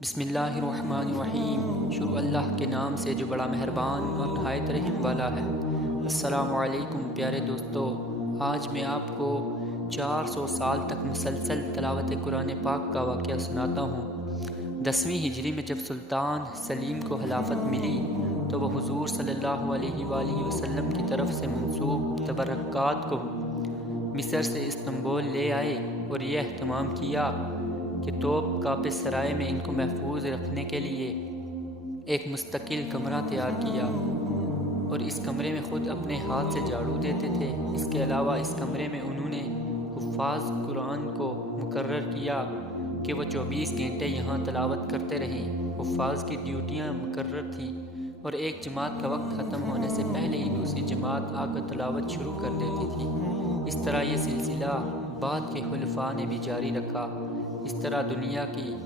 بسم اللہ الرحمن الرحیم۔ شروع اللہ کے نام سے جو بڑا مہربان اور نہایت رحم والا ہے۔ السلام علیکم پیارے دوستو، آج میں آپ کو 400 سال تک مسلسل تلاوت قرآن پاک کا واقعہ سناتا ہوں۔ 10ویں ہجری میں جب سلطان سلیم کو خلافت ملی تو وہ حضور صلی اللہ علیہ وآلہ وسلم کی طرف سے منسوب تبرکات کو مصر سے استنبول لے آئے اور یہ اہتمام کیا کہ توپ کاپِ سرائے میں ان کو محفوظ رکھنے کے لیے ایک مستقل کمرہ تیار کیا اور اس کمرے میں خود اپنے ہاتھ سے جھاڑو دیتے تھے۔ اس کے علاوہ اس کمرے میں انہوں نے حفاظ قرآن کو مقرر کیا کہ وہ 24 گھنٹے یہاں تلاوت کرتے رہیں۔ حفاظ کی ڈیوٹیاں مقرر تھیں اور ایک جماعت کا وقت ختم ہونے سے پہلے ہی دوسری جماعت آ کر تلاوت شروع کر دیتی تھی۔ اس طرح یہ سلسلہ بعد کے خلفاء نے بھی جاری رکھا۔ اس طرح دنیا کی